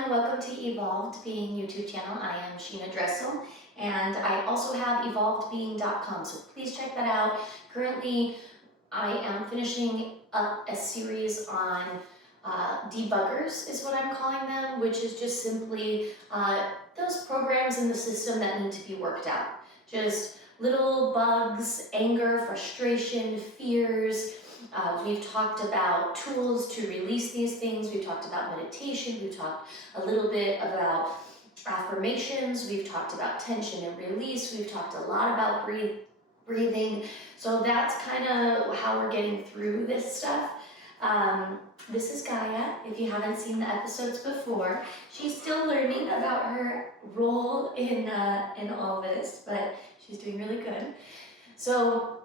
everyone, welcome to Evolved Being YouTube channel. I am Sheena Dressel and I also have evolvedbeing.com, so please check that out. Currently, I am finishing up a series on debuggers is what I'm calling them, which is just simply those programs in the system that need to be worked out. Just little bugs, anger, frustration, fears. We've talked about tools to release these things. We've talked about meditation. We've talked a little bit about affirmations. We've talked about tension and release. We've talked a lot about breathing. So that's kind of how we're getting through this stuff. This is Gaia. If you haven't seen the episodes before, she's still learning about her role in all this, but she's doing really good. So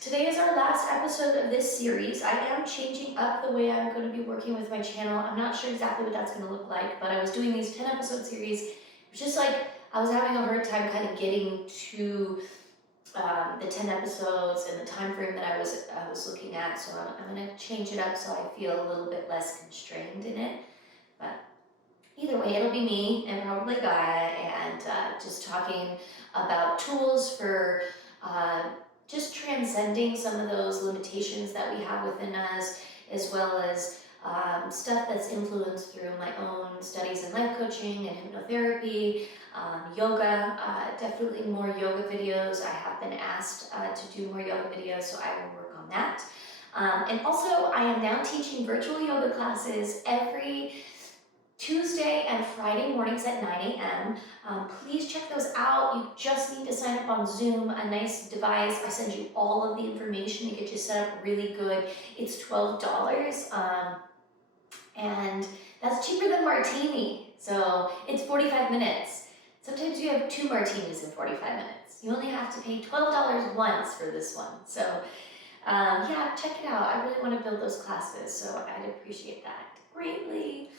today is our last episode of this series. I am changing up the way I'm going to be working with my channel. I'm not sure exactly what that's going to look like, but I was doing these 10 episode series. It was just like I was having a hard time kind of getting to the 10 episodes and the time frame that I was looking at. So I'm going to change it up so I feel a little bit less constrained in it. But either way, it'll be me and probably Gaia, and just talking about tools for just transcending some of those limitations that we have within us, as well as stuff that's influenced through my own studies in life coaching and hypnotherapy, yoga, definitely more yoga videos. I have been asked to do more yoga videos, so I will work on that. And also, I am now teaching virtual yoga classes every Tuesday and Friday mornings at 9 a.m. Please check those out. You just need to sign up on Zoom, a nice device. I send you all of the information to get you set up really good. It's $12, and that's cheaper than martini. So it's 45 minutes. Sometimes you have 2 martinis in 45 minutes. You only have to pay $12 once for this one. So yeah, check it out. I really want to build those classes, so I'd appreciate that greatly.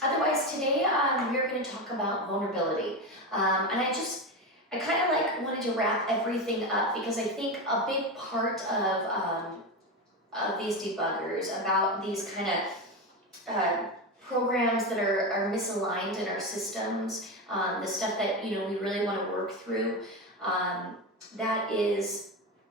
Otherwise, today we're going to talk about vulnerability, and I kind of like wanted to wrap everything up because I think a big part of these debuggers, about these kind of programs that are misaligned in our systems, the stuff that we really want to work through, that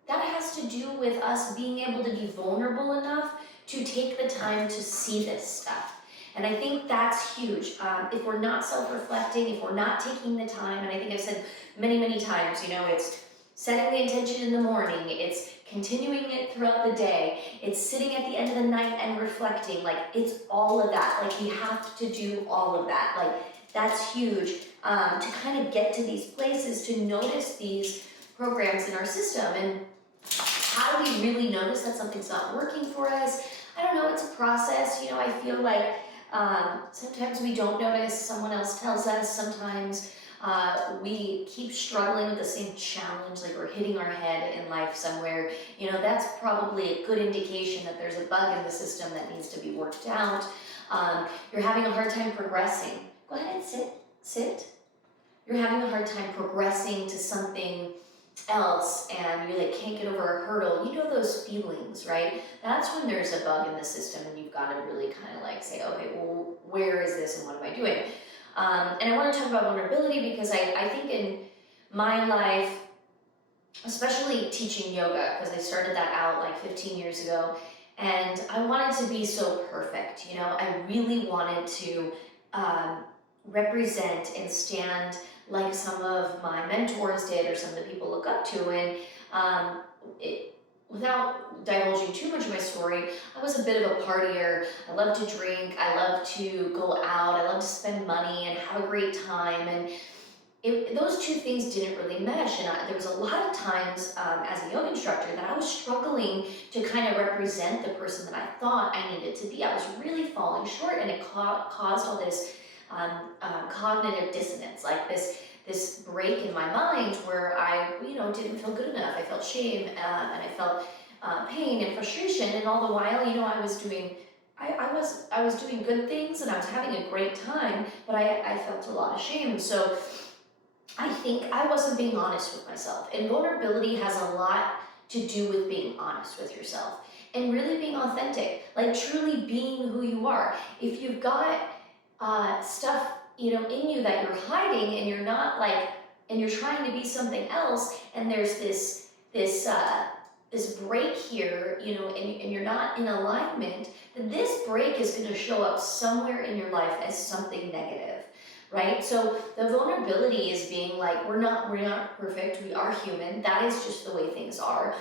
has to do with us being able to be vulnerable enough to take the time to see this stuff. And I think that's huge. If we're not self-reflecting, if we're not taking the time, and I think I've said many, many times, it's setting the intention in the morning, it's continuing it throughout the day, it's sitting at the end of the night and reflecting, it's all of that. We have to do all of that. That's huge to kind of get to these places, to notice these programs in our system. And how do we really notice that something's not working for us? I don't know, it's a process. I feel like sometimes we don't notice, someone else tells us. Sometimes we keep struggling with the same challenge, like we're hitting our head in life somewhere. That's probably a good indication that there's a bug in the system that needs to be worked out. You're having a hard time progressing. Go ahead and sit. You're having a hard time progressing to something else, and you can't get over a hurdle. Those feelings, right? That's when there's a bug in the system, and you've got to really kind of say, okay, well, where is this and what am I doing? And I want to talk about vulnerability because I think in my life, especially teaching yoga, because I started that out 15 years ago, and I wanted to be so perfect. I really wanted to represent and stand like some of my mentors did, or some of the people look up to. And without divulging too much of my story, I was a bit of a partier. I love to drink, I love to go out, I love to spend money and have a great time. And those two things didn't really mesh. And there was a lot of times as a yoga instructor that I was struggling to kind of represent the person that I thought I needed to be. I was really falling short, and it caused all this cognitive dissonance, this break in my mind where I didn't feel good enough. I felt shame, and I felt pain and frustration, and all the while I was doing good things, and I was having a great time, but I felt a lot of shame. So I think I wasn't being honest with myself, and vulnerability has a lot to do with being honest with yourself and really being authentic, truly being who you are. If you've got stuff, you know, in you that you're hiding, and you're not like, and you're trying to be something else, and there's this break here, you know, and you're not in alignment, then this break is going to show up somewhere in your life as something negative, right? So the vulnerability is being like, we're not perfect, we are human, that is just the way things are.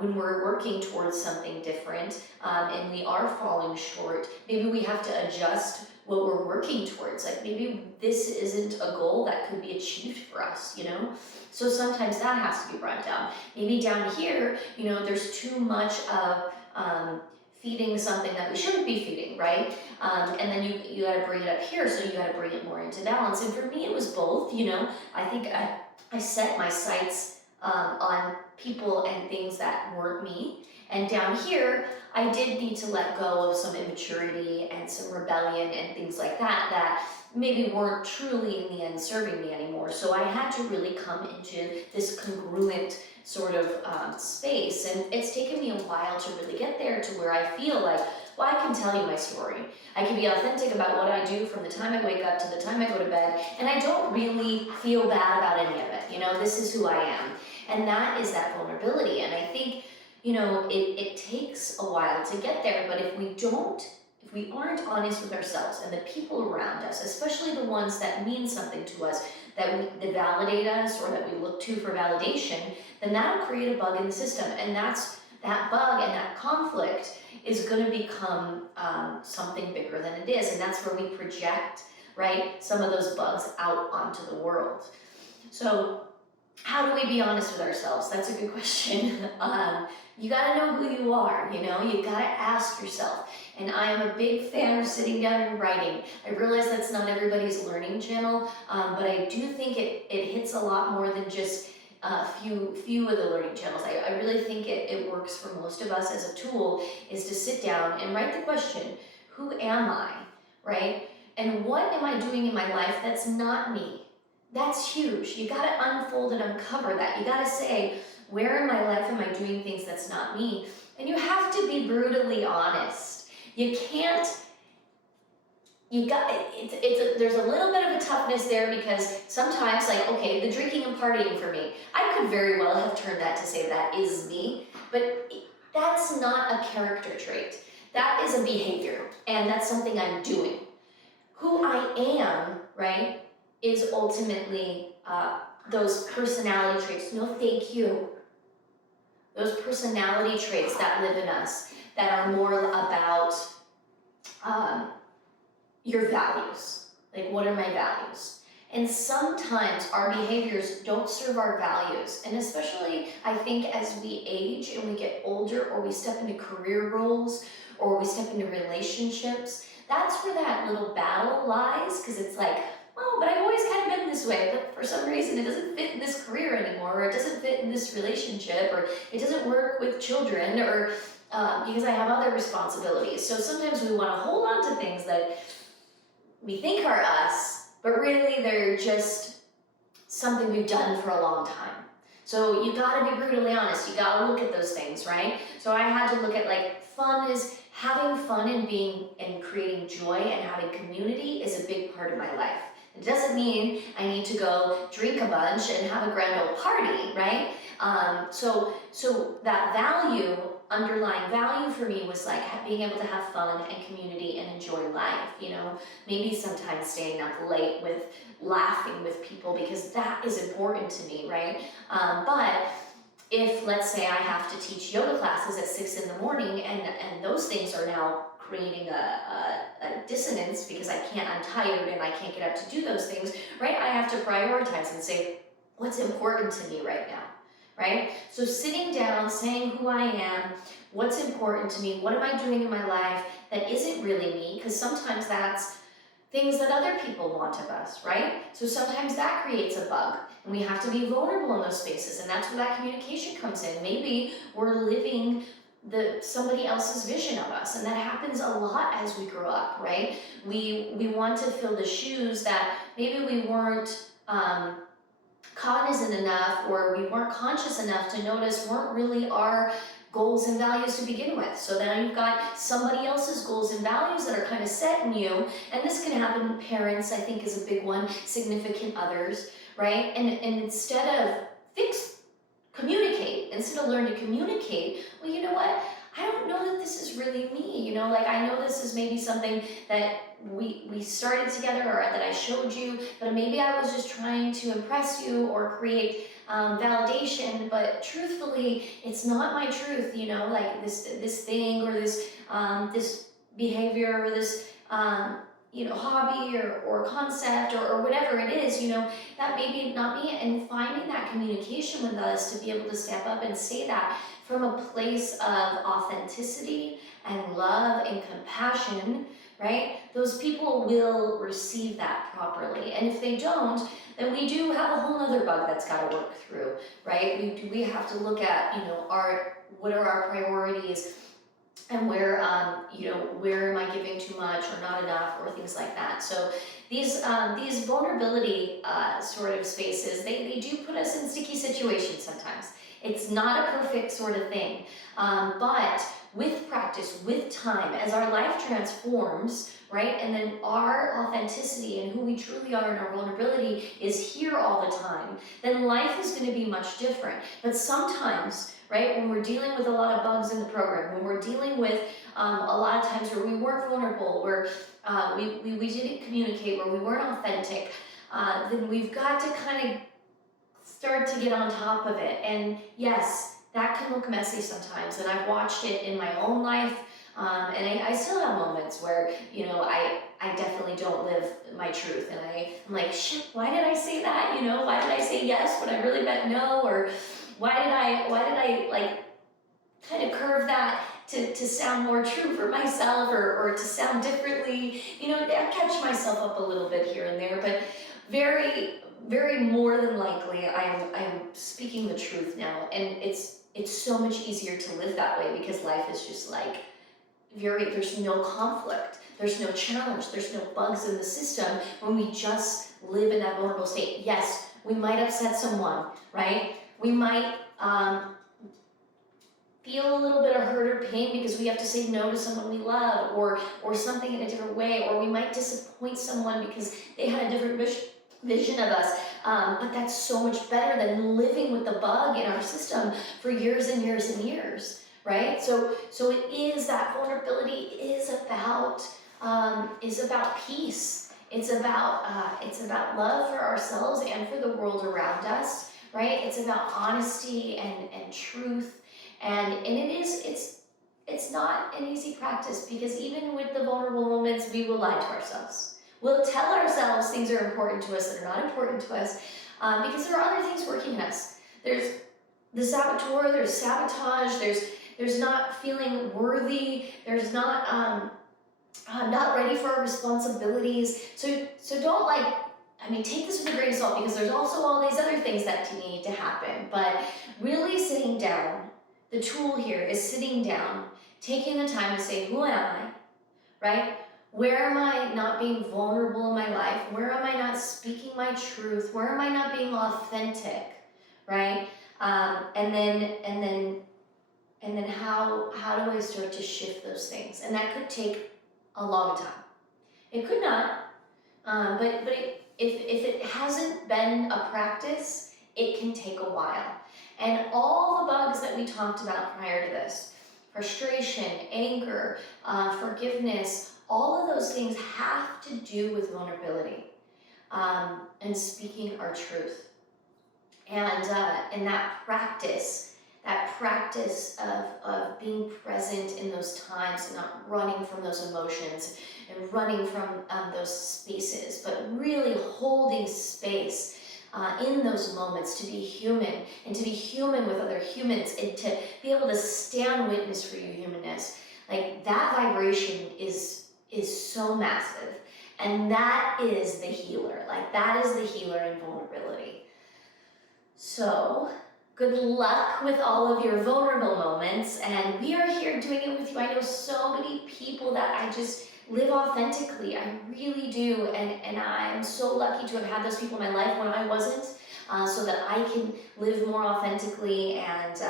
When we're working towards something different, and we are falling short, maybe we have to adjust what we're working towards. Like maybe this isn't a goal that could be achieved for us, you know? So sometimes that has to be brought down. Maybe down here, you know, there's too much of feeding something that we shouldn't be feeding, right? And then you got to bring it up here, so you got to bring it more into balance. And for me, it was both, you know. I think I set my sights on people and things that weren't me. And down here, I did need to let go of some immaturity and some rebellion and things like that that maybe weren't truly in the end serving me anymore. So I had to really come into this congruent sort of space. And it's taken me a while to really get there to where I feel like, well, I can tell you my story. I can be authentic about what I do from the time I wake up to the time I go to bed, and I don't really feel bad about any of it. You know, this is who I am. And that is that vulnerability. And I think, you know, it takes a while to get there, but if we aren't honest with ourselves and the people around us, especially the ones that mean something to us, that validate us or that we look to for validation, then that'll create a bug in the system. And that bug and that conflict is going to become something bigger than it is. And that's where we project, right, some of those bugs out onto the world. So how do we be honest with ourselves? That's a good question. You gotta know who you are, you know, you gotta ask yourself. And I am a big fan of sitting down and writing. I realize that's not everybody's learning channel, but I do think it hits a lot more than just a few of the learning channels. I really think it works for most of us as a tool, is to sit down and write the question, who am I, right? And what am I doing in my life that's not me? That's huge. You gotta unfold and uncover that. You gotta say, where in my life am I doing things that's not me? And you have to be brutally honest. You can't, there's a little bit of a toughness there, because sometimes, like, okay, the drinking and partying for me, I could very well have turned that to say that is me, but that's not a character trait. That is a behavior, and that's something I'm doing. Who I am, right, is ultimately those personality traits. No, thank you. Those personality traits that live in us that are more about your values. Like, what are my values? And sometimes our behaviors don't serve our values. And especially, I think, as we age and we get older, or we step into career roles, or we step into relationships, that's where that little battle lies, because it's like, oh, but I've always kind of been this way, but for some reason it doesn't fit in this career anymore, or it doesn't fit in this relationship, or it doesn't work with children, or because I have other responsibilities. So sometimes we want to hold on to things that we think are us, but really they're just something we've done for a long time. So you gotta be brutally honest, you gotta look at those things, right? So I had to look at, like, fun is having fun and being and creating joy and having community is a big part of my life. It doesn't mean I need to go drink a bunch and have a grand old party, right? So that value, underlying value for me, was like being able to have fun and community and enjoy life, you know? Maybe sometimes staying up late with laughing with people, because that is important to me, right? But if, let's say, I have to teach yoga classes at 6 in the morning, and those things are now creating a dissonance because I'm tired and I can't get up to do those things, right? I have to prioritize and say, what's important to me right now, right? So sitting down, saying who I am, what's important to me, what am I doing in my life that isn't really me, because sometimes that's things that other people want of us, right? So sometimes that creates a bug, and we have to be vulnerable in those spaces, and that's where that communication comes in. Maybe we're living somebody else's vision of us, and that happens a lot as we grow up, right? We want to fill the shoes that maybe we weren't cognizant enough, or we weren't conscious enough to notice weren't really our goals and values to begin with. So then you've got somebody else's goals and values that are kind of set in you, and this can happen with parents, I think is a big one, significant others, right? And instead of instead of learn to communicate, well, you know what? I don't know that this is really me, you know, like I know this is maybe something that we started together or that I showed you, but maybe I was just trying to impress you or create validation, but truthfully, it's not my truth, you know, like this thing or this behavior or this you know, hobby or concept or whatever it is, you know, that may be not me, and finding that communication with us to be able to step up and say that from a place of authenticity and love and compassion, right? Those people will receive that properly. And if they don't, then we do have a whole other bug that's got to work through, right? We have to look at, you know, what are our priorities, and where, you know, where am I giving too much or not enough or things like that. So these vulnerability sort of spaces, they do put us in sticky situations sometimes. It's not a perfect sort of thing, but with practice, with time, as our life transforms, right, and then our authenticity and who we truly are and our vulnerability is here all the time, then life is going to be much different. But sometimes, right, when we're dealing with a lot of bugs in the program, when we're dealing with a lot of times where we weren't vulnerable, where we didn't communicate, where we weren't authentic, then we've got to kind of start to get on top of it. And yes, that can look messy sometimes, and I've watched it in my own life, and I still have moments where, you know, I definitely don't live my truth, and I'm like, shit, why did I say that? You know, why did I say yes when I really meant no? Or why did I like kind of curve that to sound more true for myself or to sound differently? You know, I catch myself up a little bit here and there, but very more than likely I'm speaking the truth now, and it's so much easier to live that way because life is just like there's no conflict, there's no challenge, there's no bugs in the system when we just live in that vulnerable state. Yes, we might upset someone, right? We might feel a little bit of hurt or pain because we have to say no to someone we love or something in a different way, or we might disappoint someone because they had a different vision of us, but that's so much better than living with the bug in our system for years and years and years, right? So it is, that vulnerability is about peace. It's about love for ourselves and for the world around us, right? It's about honesty and truth, and it's not an easy practice, because even with the vulnerable moments, we will lie to ourselves. We'll tell ourselves things are important to us that are not important to us, because there are other things working in us. There's the saboteur, there's sabotage, there's not feeling worthy, there's not ready for our responsibilities. So don't take this with a grain of salt, because there's also all these other things that need to happen. But really sitting down, the tool here is sitting down, taking the time to say, who am I, right? Where am I not being vulnerable in my life? Where am I not speaking my truth? Where am I not being authentic, right? And then how do I start to shift those things? And that could take a long time. It could not, but if it hasn't been a practice, it can take a while. And all the bugs that we talked about prior to this, frustration, anger, forgiveness, all of those things have to do with vulnerability, and speaking our truth. And that practice of being present in those times and not running from those emotions and running from those spaces, but really holding space in those moments to be human, and to be human with other humans, and to be able to stand witness for your humanness. Like, that vibration is so massive, and that is the healer. Like, that is the healer in vulnerability. So good luck with all of your vulnerable moments, and we are here doing it with you. I know so many people that I just live authentically. I really do, and I'm so lucky to have had those people in my life when I wasn't. so that I can live more authentically. And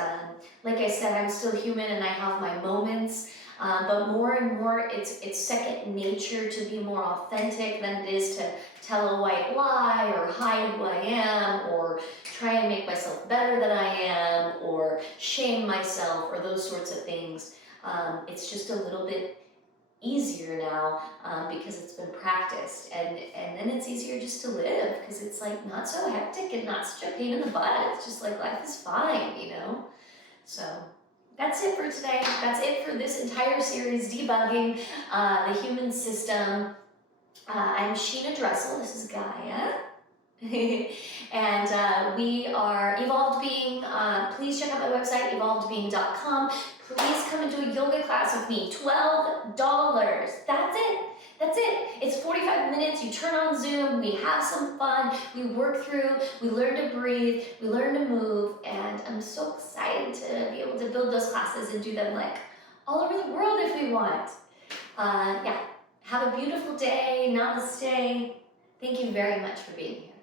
like I said, I'm still human and I have my moments. But more and more, it's second nature to be more authentic than it is to tell a white lie or hide who I am or try and make myself better than I am or shame myself or those sorts of things. It's just a little bit easier now because it's been practiced, and then it's easier just to live because it's like not so hectic and not such a pain in the butt. It's just like life is fine, you know? So that's it for today. That's it for this entire series, Debugging the Human System. I'm Sheena Dressel. This is Gaia. And we are Evolved Being. Please check out my website, evolvedbeing.com. Please come and do a yoga class with me. $12. That's it. That's it. It's 45 minutes. You turn on Zoom. We have some fun. We work through. We learn to breathe. We learn to move. And I'm so excited to be able to build those classes and do them like all over the world if we want. Yeah. Have a beautiful day. Namaste. Thank you very much for being here.